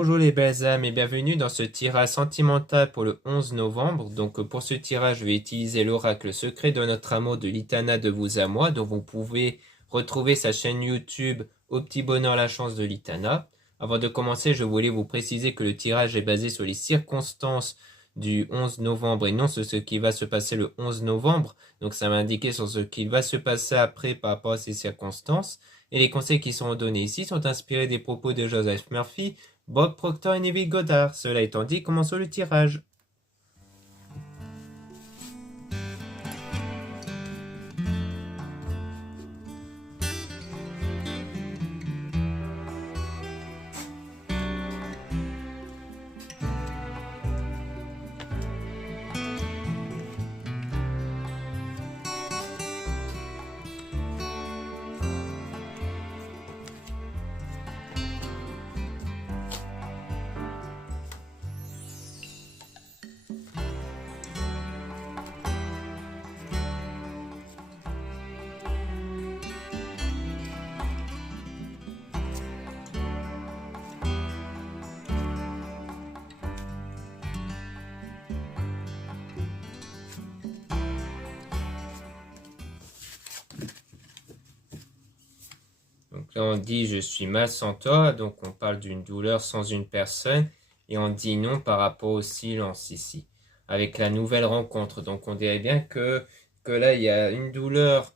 Bonjour les belles âmes et bienvenue dans ce tirage sentimental pour le 11 novembre. Donc pour ce tirage, je vais utiliser l'oracle secret de notre amour de Litana de vous à moi, dont vous pouvez retrouver sa chaîne YouTube Au petit bonheur la chance de Litana. Avant de commencer, je voulais vous préciser que le tirage est basé sur les circonstances du 11 novembre et non sur ce qui va se passer le 11 novembre. Donc ça va indiquer sur ce qui va se passer après par rapport à ces circonstances. Et les conseils qui sont donnés ici sont inspirés des propos de Joseph Murphy, Bob Proctor et Neville Goddard. Cela étant dit, commençons le tirage. Donc là, on dit je suis mal sans toi, donc on parle d'une douleur sans une personne, et on dit non par rapport au silence ici, avec la nouvelle rencontre. Donc on dirait bien que là, il y a une douleur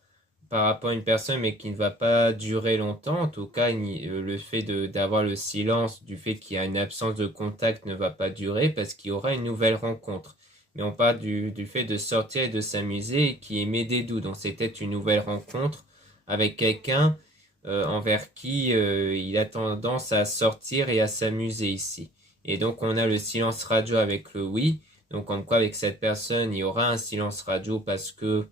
par rapport à une personne, mais qui ne va pas durer longtemps. En tout cas, le fait d'avoir le silence, du fait qu'il y a une absence de contact ne va pas durer, parce qu'il y aura une nouvelle rencontre. Mais on parle du fait de sortir et de s'amuser, qui émet des doutes. Donc c'était une nouvelle rencontre avec quelqu'un envers qui il a tendance à sortir et à s'amuser ici. Et donc on a le silence radio avec le oui. Donc comme quoi avec cette personne il y aura un silence radio parce que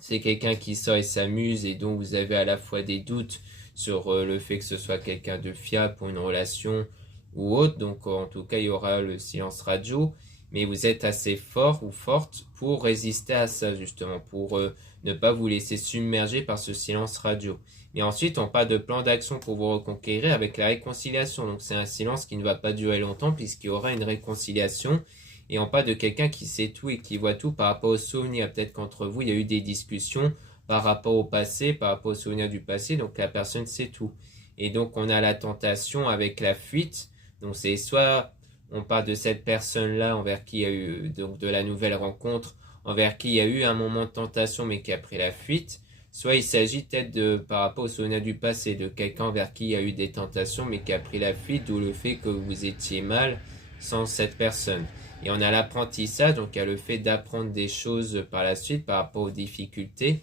c'est quelqu'un qui sort et s'amuse et dont vous avez à la fois des doutes sur le fait que ce soit quelqu'un de fiable pour une relation ou autre. Donc en tout cas il y aura le silence radio. Mais vous êtes assez fort ou forte pour résister à ça justement, pour ne pas vous laisser submerger par ce silence radio. Et ensuite, on parle de plan d'action pour vous reconquérir avec la réconciliation. Donc c'est un silence qui ne va pas durer longtemps puisqu'il y aura une réconciliation. Et on parle de quelqu'un qui sait tout et qui voit tout par rapport aux souvenirs. Peut-être qu'entre vous, il y a eu des discussions par rapport au passé, par rapport aux souvenirs du passé. Donc la personne sait tout. Et donc on a la tentation avec la fuite. Donc c'est soit on parle de cette personne-là envers qui il y a eu, donc de la nouvelle rencontre, envers qui il y a eu un moment de tentation mais qui a pris la fuite. Soit il s'agit peut-être par rapport au souvenir du passé, de quelqu'un vers qui il y a eu des tentations mais qui a pris la fuite, d'où le fait que vous étiez mal sans cette personne. Et on a l'apprentissage, donc il y a le fait d'apprendre des choses par la suite par rapport aux difficultés.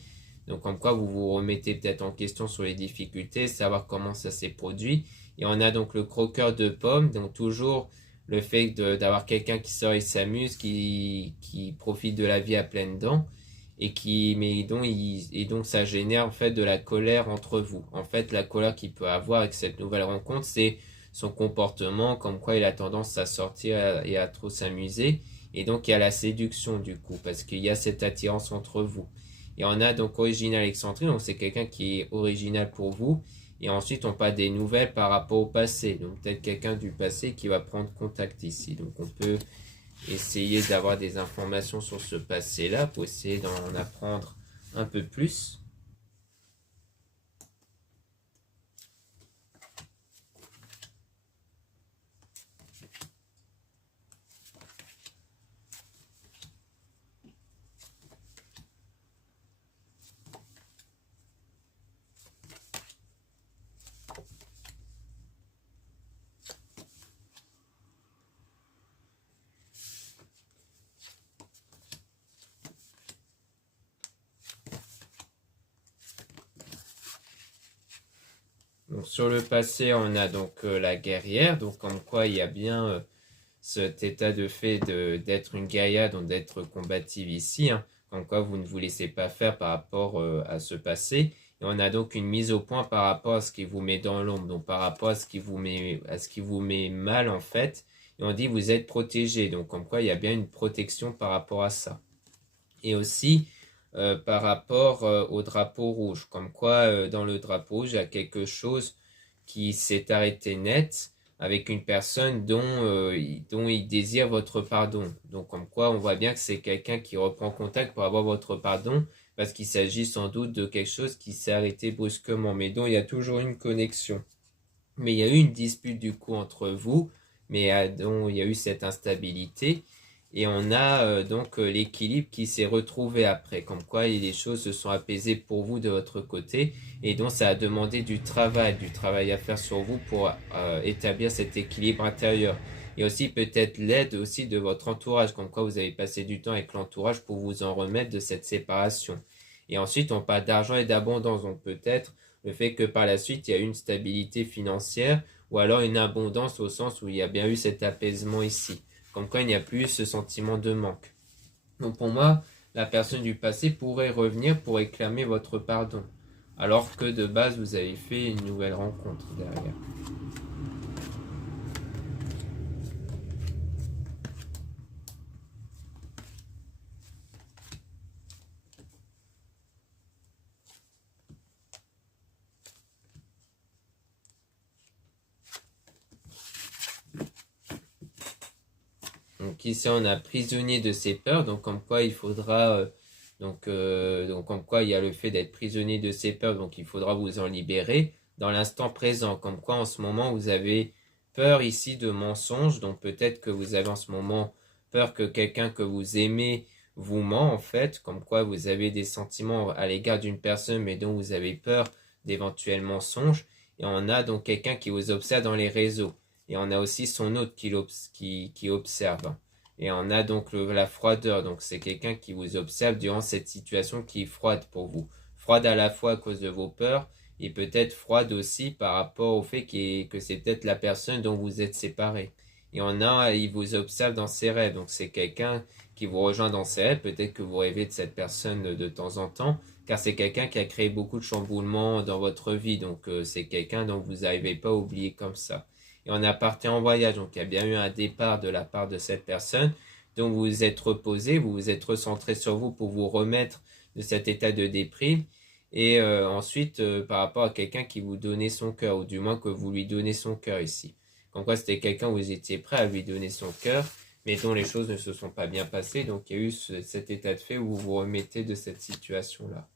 Donc comme quoi vous vous remettez peut-être en question sur les difficultés, savoir comment ça s'est produit. Et on a donc le croqueur de pommes, donc toujours le fait d'avoir quelqu'un qui sort et s'amuse, qui profite de la vie à pleines dents. Et donc ça génère en fait de la colère entre vous. En fait, la colère qu'il peut avoir avec cette nouvelle rencontre, c'est son comportement, comme quoi il a tendance à sortir et à trop s'amuser. Et donc il y a la séduction du coup, parce qu'il y a cette attirance entre vous. Et on a donc original excentrique, donc c'est quelqu'un qui est original pour vous. Et ensuite on parle des nouvelles par rapport au passé. Donc peut-être quelqu'un du passé qui va prendre contact ici. Donc on peut essayer d'avoir des informations sur ce passé-là pour essayer d'en apprendre un peu plus. Donc, sur le passé, on a donc la guerrière, donc comme quoi il y a bien cet état de fait d'être une guerrière, donc d'être combative ici, hein, comme quoi vous ne vous laissez pas faire par rapport à ce passé. Et on a donc une mise au point par rapport à ce qui vous met dans l'ombre, donc par rapport à ce qui vous met mal en fait. Et on dit vous êtes protégé, donc comme quoi il y a bien une protection par rapport à ça. Et aussi par rapport au drapeau rouge, comme quoi dans le drapeau rouge il y a quelque chose qui s'est arrêté net avec une personne dont il désire votre pardon. Donc comme quoi on voit bien que c'est quelqu'un qui reprend contact pour avoir votre pardon, parce qu'il s'agit sans doute de quelque chose qui s'est arrêté brusquement, mais dont il y a toujours une connexion. Mais il y a eu une dispute du coup entre vous, mais dont il y a eu cette instabilité. Et on a donc l'équilibre qui s'est retrouvé après, comme quoi les choses se sont apaisées pour vous de votre côté, et donc ça a demandé du travail à faire sur vous pour établir cet équilibre intérieur. Et aussi peut-être l'aide aussi de votre entourage, comme quoi vous avez passé du temps avec l'entourage pour vous en remettre de cette séparation. Et ensuite on parle d'argent et d'abondance, donc peut-être le fait que par la suite il y a eu une stabilité financière, ou alors une abondance au sens où il y a bien eu cet apaisement ici. Comme quoi il n'y a plus ce sentiment de manque. Donc pour moi, la personne du passé pourrait revenir pour réclamer votre pardon. Alors que de base, vous avez fait une nouvelle rencontre derrière. Donc ici, on a prisonnier de ses peurs. Donc comme quoi il faudra... donc comme quoi il y a le fait d'être prisonnier de ses peurs. Donc il faudra vous en libérer dans l'instant présent. Comme quoi en ce moment, vous avez peur ici de mensonges. Donc peut-être que vous avez en ce moment peur que quelqu'un que vous aimez vous ment en fait. Comme quoi vous avez des sentiments à l'égard d'une personne mais dont vous avez peur d'éventuels mensonges. Et on a donc quelqu'un qui vous observe dans les réseaux. Et on a aussi son hôte qui observe. Et on a donc la froideur. Donc c'est quelqu'un qui vous observe durant cette situation qui est froide pour vous. Froide à la fois à cause de vos peurs et peut-être froide aussi par rapport au fait que c'est peut-être la personne dont vous êtes séparés. Et il vous observe dans ses rêves. Donc c'est quelqu'un qui vous rejoint dans ses rêves. Peut-être que vous rêvez de cette personne de temps en temps, car c'est quelqu'un qui a créé beaucoup de chamboulements dans votre vie. Donc c'est quelqu'un dont vous n'arrivez pas à oublier comme ça. Et on est parti en voyage, donc il y a bien eu un départ de la part de cette personne. Donc vous vous êtes reposé, vous vous êtes recentré sur vous pour vous remettre de cet état de déprime. Et ensuite, par rapport à quelqu'un qui vous donnait son cœur, ou du moins que vous lui donnez son cœur ici. Comme quoi c'était quelqu'un où vous étiez prêt à lui donner son cœur, mais dont les choses ne se sont pas bien passées. Donc il y a eu cet état de fait où vous vous remettez de cette situation-là.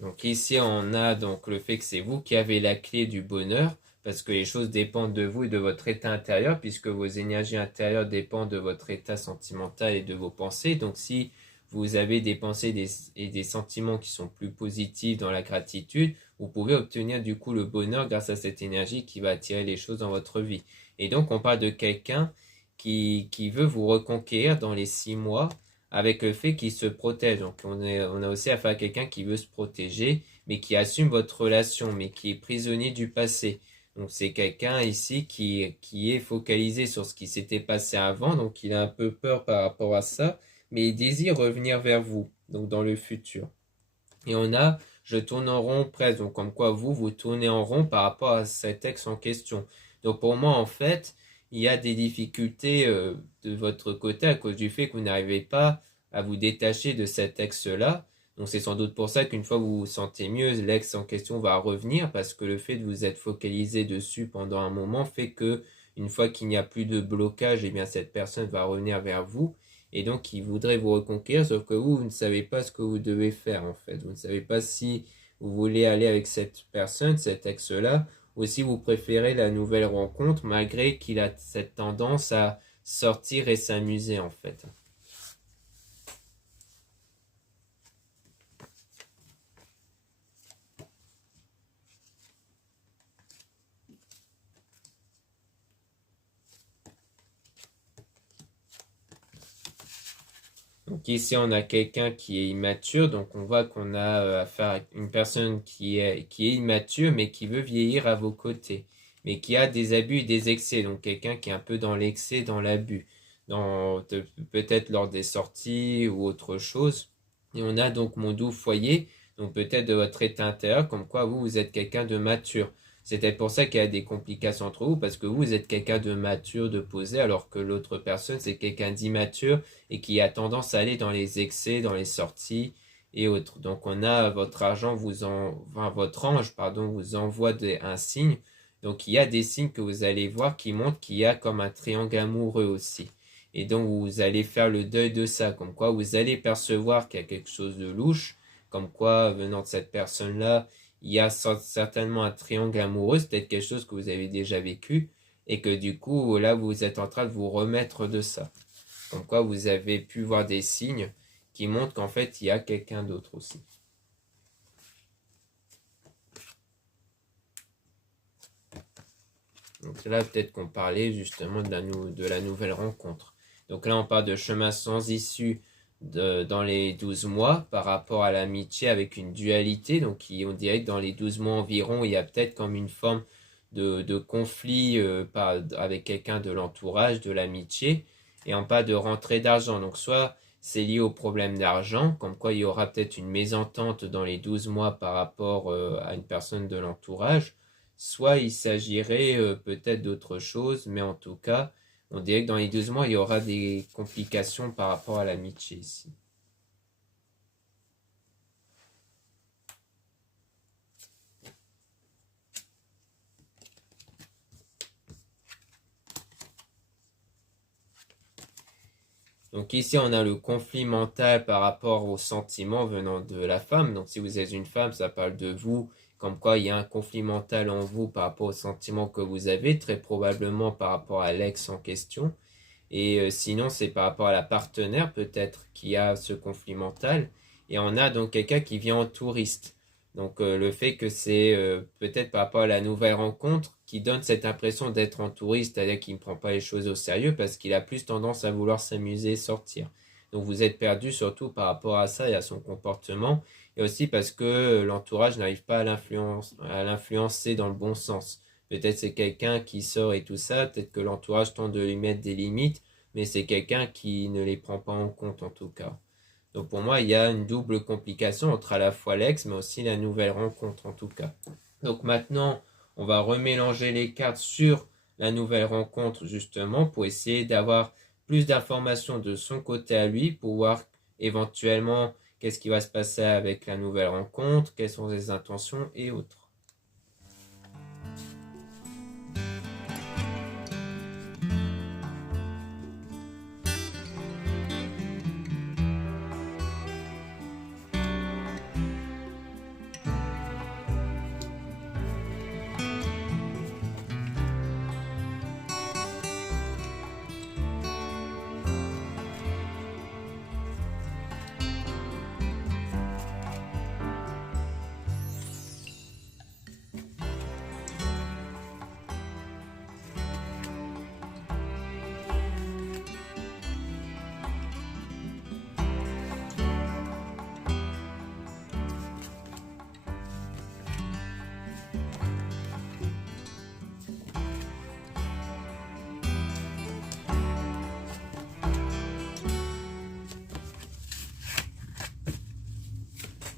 Donc ici, on a donc le fait que c'est vous qui avez la clé du bonheur, parce que les choses dépendent de vous et de votre état intérieur, puisque vos énergies intérieures dépendent de votre état sentimental et de vos pensées. Donc si vous avez des pensées et des sentiments qui sont plus positifs dans la gratitude, vous pouvez obtenir du coup le bonheur grâce à cette énergie qui va attirer les choses dans votre vie. Et donc on parle de quelqu'un qui veut vous reconquérir dans les 6 mois, avec le fait qu'il se protège. Donc on a aussi affaire à quelqu'un qui veut se protéger, mais qui assume votre relation, mais qui est prisonnier du passé. Donc c'est quelqu'un ici qui est focalisé sur ce qui s'était passé avant, donc il a un peu peur par rapport à ça, mais il désire revenir vers vous, donc dans le futur. Et on a je tourne en rond presque, donc comme quoi vous tournez en rond par rapport à cet ex en question. Donc pour moi en fait, il y a des difficultés de votre côté à cause du fait que vous n'arrivez pas à vous détacher de cet ex-là. Donc c'est sans doute pour ça qu'une fois que vous vous sentez mieux, l'ex en question va revenir, parce que le fait de vous être focalisé dessus pendant un moment fait que une fois qu'il n'y a plus de blocage, eh bien cette personne va revenir vers vous. Et donc il voudrait vous reconquérir, sauf que vous ne savez pas ce que vous devez faire en fait. Vous ne savez pas si vous voulez aller avec cette personne, cet ex-là, ou si vous préférez la nouvelle rencontre, malgré qu'il a cette tendance à sortir et s'amuser en fait. Donc ici on a quelqu'un qui est immature, donc on voit qu'on a affaire à une personne qui est immature mais qui veut vieillir à vos côtés, mais qui a des abus et des excès, donc quelqu'un qui est un peu dans l'excès, dans l'abus, peut-être lors des sorties ou autre chose. Et on a donc mon doux foyer, donc peut-être de votre état intérieur, comme quoi vous êtes quelqu'un de mature. C'est peut-être pour ça qu'il y a des complications entre vous, parce que vous êtes quelqu'un de mature, de posé, alors que l'autre personne, c'est quelqu'un d'immature et qui a tendance à aller dans les excès, dans les sorties et autres. Donc on a votre argent enfin, votre ange, pardon, vous envoie un signe. Donc il y a des signes que vous allez voir qui montrent qu'il y a comme un triangle amoureux aussi. Et donc vous allez faire le deuil de ça, comme quoi vous allez percevoir qu'il y a quelque chose de louche, comme quoi venant de cette personne-là, il y a certainement un triangle amoureux, c'est peut-être quelque chose que vous avez déjà vécu, et que du coup, là, vous êtes en train de vous remettre de ça. Comme quoi, vous avez pu voir des signes qui montrent qu'en fait, il y a quelqu'un d'autre aussi. Donc là, peut-être qu'on parlait justement de la nouvelle rencontre. Donc là, on parle de chemin sans issue dans les 12 mois par rapport à l'amitié avec une dualité. Donc on dirait que dans les 12 mois environ, il y a peut-être comme une forme de conflit avec quelqu'un de l'entourage, de l'amitié, et en pas de rentrée d'argent. Donc soit c'est lié au problème d'argent, comme quoi il y aura peut-être une mésentente dans les 12 mois par rapport à une personne de l'entourage, soit il s'agirait peut-être d'autre chose, mais en tout cas, on dirait que dans les 12 mois, il y aura des complications par rapport à l'amitié ici. Donc ici, on a le conflit mental par rapport aux sentiments venant de la femme. Donc si vous êtes une femme, ça parle de vous, comme quoi il y a un conflit mental en vous par rapport aux sentiments que vous avez, très probablement par rapport à l'ex en question. Et sinon, c'est par rapport à la partenaire peut-être qui a ce conflit mental. Et on a donc quelqu'un qui vient en touriste. Donc le fait que c'est peut-être par rapport à la nouvelle rencontre qui donne cette impression d'être en touriste, c'est-à-dire qu'il ne prend pas les choses au sérieux parce qu'il a plus tendance à vouloir s'amuser et sortir. Donc vous êtes perdu surtout par rapport à ça et à son comportement. Et aussi parce que l'entourage n'arrive pas à l'influencer dans le bon sens. Peut-être c'est quelqu'un qui sort et tout ça, peut-être que l'entourage tente de lui mettre des limites, mais c'est quelqu'un qui ne les prend pas en compte en tout cas. Donc pour moi, il y a une double complication entre à la fois l'ex, mais aussi la nouvelle rencontre en tout cas. Donc maintenant, on va remélanger les cartes sur la nouvelle rencontre justement pour essayer d'avoir plus d'informations de son côté à lui, pour voir éventuellement qu'est-ce qui va se passer avec la nouvelle rencontre, quelles sont ses intentions et autres.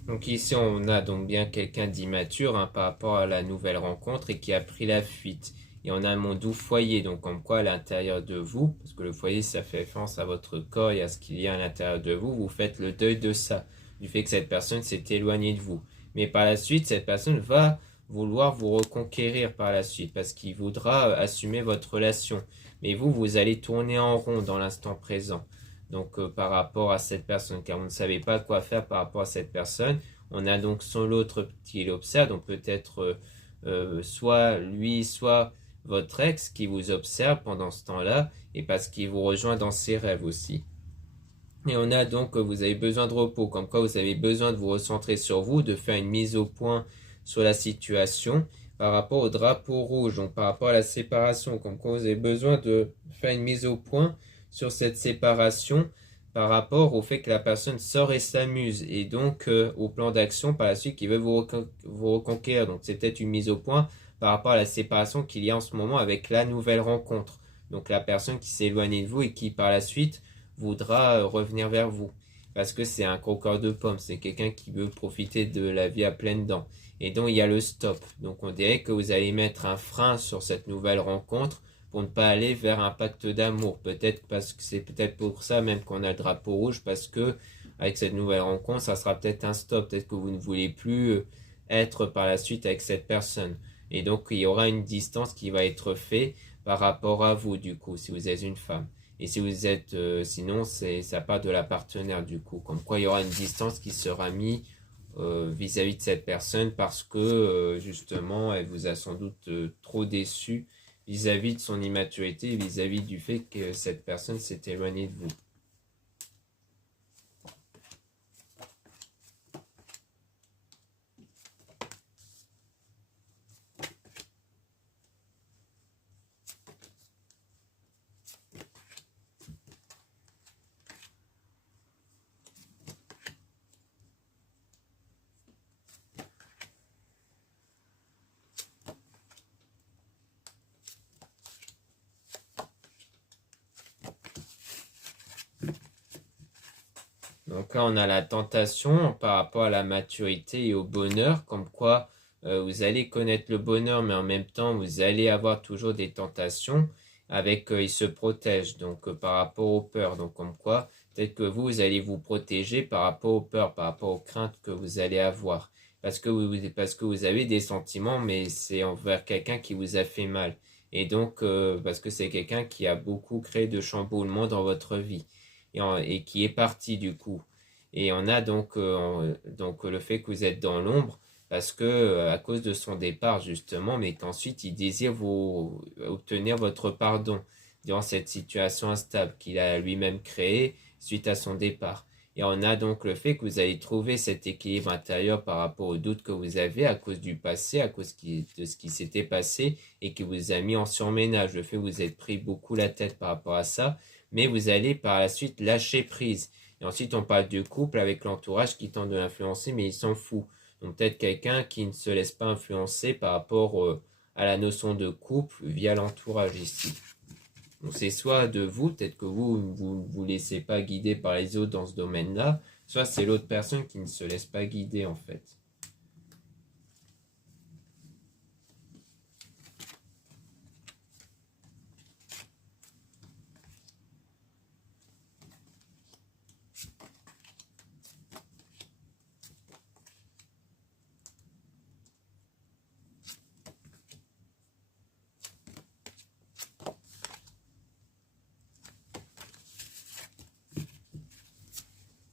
Donc ici, on a donc bien quelqu'un d'immature par rapport à la nouvelle rencontre et qui a pris la fuite. Et on a mon doux foyer, donc comme quoi à l'intérieur de vous, parce que le foyer, ça fait référence à votre corps et à ce qu'il y a à l'intérieur de vous, vous faites le deuil de ça, du fait que cette personne s'est éloignée de vous. Mais par la suite, cette personne va vouloir vous reconquérir par la suite, parce qu'il voudra assumer votre relation. Mais vous allez tourner en rond dans l'instant présent. Donc par rapport à cette personne, car vous ne savez pas quoi faire par rapport à cette personne. On a donc son l'autre qui l'observe, donc peut-être soit lui, soit votre ex qui vous observe pendant ce temps-là, et parce qu'il vous rejoint dans ses rêves aussi. Et on a donc que vous avez besoin de repos, comme quoi vous avez besoin de vous recentrer sur vous, de faire une mise au point sur la situation par rapport au drapeau rouge, donc par rapport à la séparation, comme quoi vous avez besoin de faire une mise au point sur cette séparation par rapport au fait que la personne sort et s'amuse, et donc au plan d'action par la suite qui veut vous reconquérir. Donc c'est peut-être une mise au point par rapport à la séparation qu'il y a en ce moment avec la nouvelle rencontre. Donc la personne qui s'est éloignée de vous et qui par la suite voudra revenir vers vous. parce que c'est un croqueur de pommes, c'est quelqu'un qui veut profiter de la vie à pleines dents. Et donc il y a le stop. Donc on dirait que vous allez mettre un frein sur cette nouvelle rencontre pour ne pas aller vers un pacte d'amour. Peut-être parce que c'est peut-être pour ça même qu'on a le drapeau rouge, parce que avec cette nouvelle rencontre, ça sera peut-être un stop. Peut-être que vous ne voulez plus être par la suite avec cette personne. Et donc il y aura une distance qui va être faite par rapport à vous du coup, si vous êtes une femme. Et si vous êtes, sinon, ça part de la partenaire du coup. Comme quoi, il y aura une distance qui sera mise vis-à-vis de cette personne parce que justement, elle vous a sans doute trop déçu vis-à-vis de son immaturité, vis-à-vis du fait que cette personne s'est éloignée de vous. Donc là, on a la tentation par rapport à la maturité et au bonheur, comme quoi vous allez connaître le bonheur, mais en même temps, vous allez avoir toujours des tentations avec il se protège, donc par rapport aux peurs. Donc comme quoi, peut-être que vous allez vous protéger par rapport aux peurs, par rapport aux craintes que vous allez avoir. Parce que vous avez des sentiments, mais c'est envers quelqu'un qui vous a fait mal. Et donc, parce que c'est quelqu'un qui a beaucoup créé de chamboulements dans votre vie et qui est parti du coup. Et on a donc le fait que vous êtes dans l'ombre parce que à cause de son départ justement, mais qu'ensuite il désire vous obtenir votre pardon durant cette situation instable qu'il a lui-même créée suite à son départ. Et on a donc le fait que vous allez trouver cet équilibre intérieur par rapport aux doutes que vous avez à cause du passé, à cause de ce qui s'était passé et qui vous a mis en surménage. Le fait que vous êtes pris beaucoup la tête par rapport à ça, mais vous allez par la suite lâcher prise. Et ensuite, on parle de couple avec l'entourage qui tente de l'influencer, mais il s'en fout. Donc peut-être quelqu'un qui ne se laisse pas influencer par rapport à la notion de couple via l'entourage ici. Donc c'est soit de vous, peut-être que vous laissez pas guider par les autres dans ce domaine-là, soit c'est l'autre personne qui ne se laisse pas guider en fait.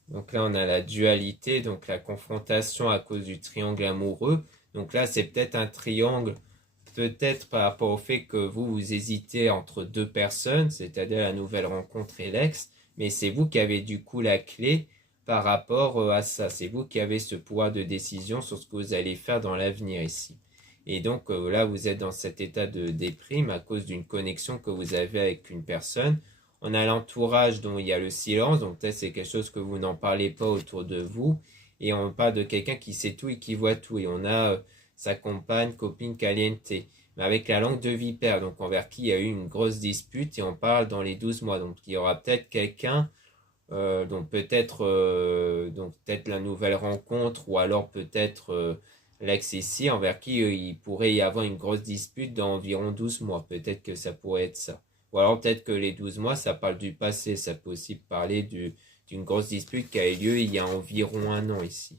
Donc là, on a la dualité, donc la confrontation à cause du triangle amoureux. Donc là, c'est peut-être un triangle, peut-être par rapport au fait que vous hésitez entre deux personnes, c'est-à-dire la nouvelle rencontre et l'ex, mais c'est vous qui avez du coup la clé par rapport à ça. C'est vous qui avez ce pouvoir de décision sur ce que vous allez faire dans l'avenir ici. Et donc là, vous êtes dans cet état de déprime à cause d'une connexion que vous avez avec une personne. On a l'entourage dont il y a le silence, donc peut-être c'est quelque chose que vous n'en parlez pas autour de vous. Et on parle de quelqu'un qui sait tout et qui voit tout. Et on a sa compagne, copine caliente, mais avec la langue de vipère, donc envers qui il y a eu une grosse dispute. Et on parle dans les 12 mois. Donc il y aura peut-être quelqu'un, donc peut-être la nouvelle rencontre, ou alors peut-être l'ex ici, envers qui il pourrait y avoir une grosse dispute dans environ 12 mois. Peut-être que ça pourrait être ça. Ou alors peut-être que les 12 mois, ça parle du passé. Ça peut aussi parler d'une grosse dispute qui a eu lieu il y a environ un an ici.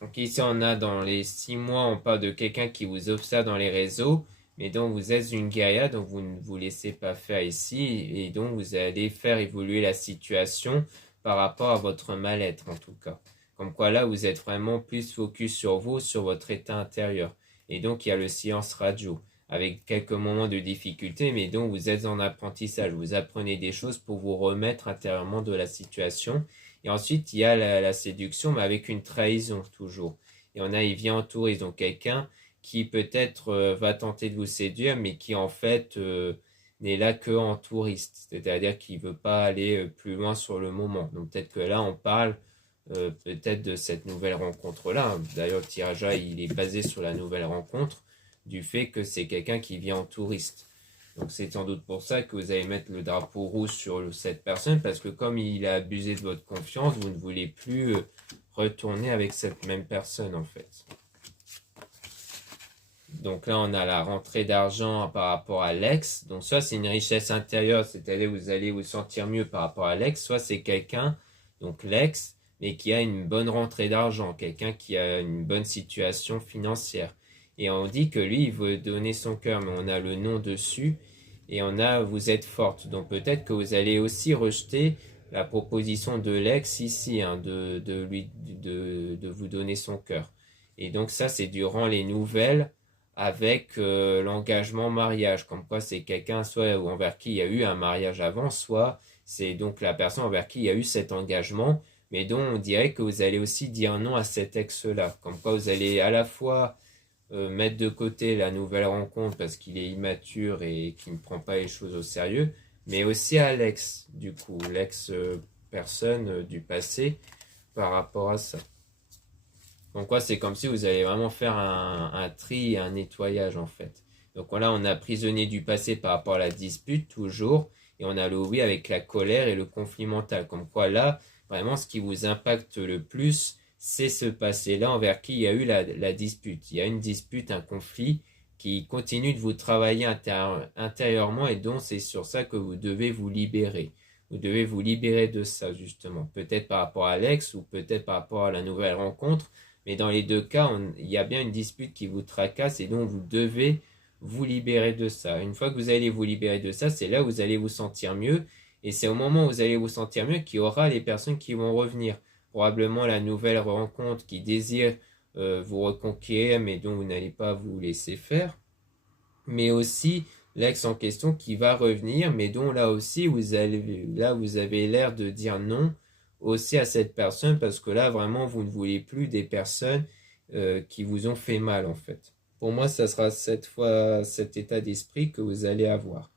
Donc ici, on a dans les 6 mois, on parle de quelqu'un qui vous observe dans les réseaux, mais donc vous êtes une guérilla, donc vous ne vous laissez pas faire ici, et donc vous allez faire évoluer la situation par rapport à votre mal-être en tout cas. Comme quoi là, vous êtes vraiment plus focus sur vous, sur votre état intérieur. Et donc il y a le silence radio, avec quelques moments de difficulté, mais donc vous êtes en apprentissage, vous apprenez des choses pour vous remettre intérieurement de la situation. Et ensuite, il y a la séduction, mais avec une trahison toujours. Et on a, il vient en touriste, donc quelqu'un qui peut-être va tenter de vous séduire, mais qui en fait n'est là que en touriste, c'est-à-dire qu'il ne veut pas aller plus loin sur le moment. Donc peut-être que là, on parle peut-être de cette nouvelle rencontre-là. D'ailleurs, le tirage là, il est basé sur la nouvelle rencontre, du fait que c'est quelqu'un qui vient en touriste. Donc c'est sans doute pour ça que vous allez mettre le drapeau rouge sur cette personne, parce que comme il a abusé de votre confiance, vous ne voulez plus retourner avec cette même personne en fait. Donc là, on a la rentrée d'argent par rapport à l'ex. Donc soit c'est une richesse intérieure, c'est-à-dire vous allez vous sentir mieux par rapport à l'ex, soit c'est quelqu'un, donc l'ex, mais qui a une bonne rentrée d'argent, quelqu'un qui a une bonne situation financière. Et on dit que lui, il veut donner son cœur, mais on a le nom dessus, et on a vous êtes forte. Donc peut-être que vous allez aussi rejeter la proposition de l'ex ici, hein, de vous donner son cœur. Et donc ça, c'est durant les nouvelles avec l'engagement mariage, comme quoi c'est quelqu'un soit envers qui il y a eu un mariage avant, soit c'est donc la personne envers qui il y a eu cet engagement, mais dont on dirait que vous allez aussi dire non à cet ex-là, comme quoi vous allez à la fois mettre de côté la nouvelle rencontre parce qu'il est immature et qu'il ne prend pas les choses au sérieux, mais aussi à l'ex, du coup, l'ex-personne du passé par rapport à ça. Donc quoi, c'est comme si vous allez vraiment faire un tri et un nettoyage en fait. Donc voilà, on a prisonnier du passé par rapport à la dispute toujours, et on a le oui avec la colère et le conflit mental. Comme quoi là, vraiment ce qui vous impacte le plus, c'est ce passé-là envers qui il y a eu la dispute. Il y a une dispute, un conflit qui continue de vous travailler intérieurement, et donc c'est sur ça que vous devez vous libérer. Vous devez vous libérer de ça justement. Peut-être par rapport à l'ex ou peut-être par rapport à la nouvelle rencontre. Mais dans les deux cas, il y a bien une dispute qui vous tracasse, et donc vous devez vous libérer de ça. Une fois que vous allez vous libérer de ça, c'est là où vous allez vous sentir mieux. Et c'est au moment où vous allez vous sentir mieux qu'il y aura les personnes qui vont revenir. Probablement la nouvelle rencontre qui désire vous reconquérir, mais dont vous n'allez pas vous laisser faire. Mais aussi l'ex en question qui va revenir, mais dont là aussi vous avez l'air de dire non aussi à cette personne, parce que là vraiment vous ne voulez plus des personnes qui vous ont fait mal en fait. Pour moi, ça sera cette fois cet état d'esprit que vous allez avoir.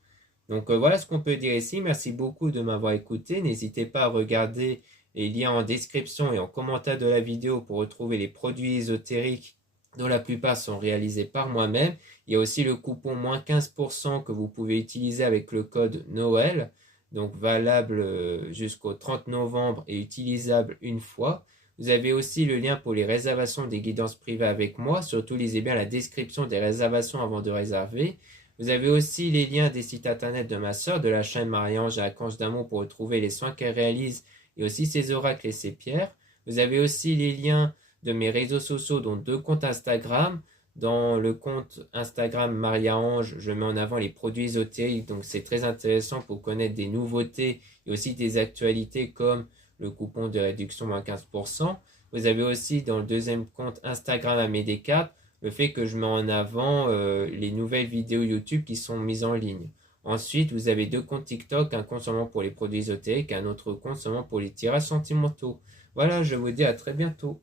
Donc voilà ce qu'on peut dire ici. Merci beaucoup de m'avoir écouté. N'hésitez pas à regarder les liens en description et en commentaire de la vidéo pour retrouver les produits ésotériques dont la plupart sont réalisés par moi-même. Il y a aussi le coupon moins 15% que vous pouvez utiliser avec le code Noël, donc valable jusqu'au 30 novembre et utilisable une fois. Vous avez aussi le lien pour les réservations des guidances privées avec moi. Surtout, lisez bien la description des réservations avant de réserver. Vous avez aussi les liens des sites internet de ma sœur, de la chaîne Marie-Ange et Archange d'Amour, pour retrouver les soins qu'elle réalise et aussi ses oracles et ses pierres. Vous avez aussi les liens de mes réseaux sociaux, dont 2 comptes Instagram. Dans le compte Instagram Maria-Ange, je mets en avant les produits ésotériques, donc c'est très intéressant pour connaître des nouveautés et aussi des actualités comme le coupon de réduction moins 15%. Vous avez aussi dans le deuxième compte Instagram Amédécap le fait que je mets en avant les nouvelles vidéos YouTube qui sont mises en ligne. Ensuite, vous avez 2 comptes TikTok, un compte seulement pour les produits ésotériques et un autre compte seulement pour les tirages sentimentaux. Voilà, je vous dis à très bientôt.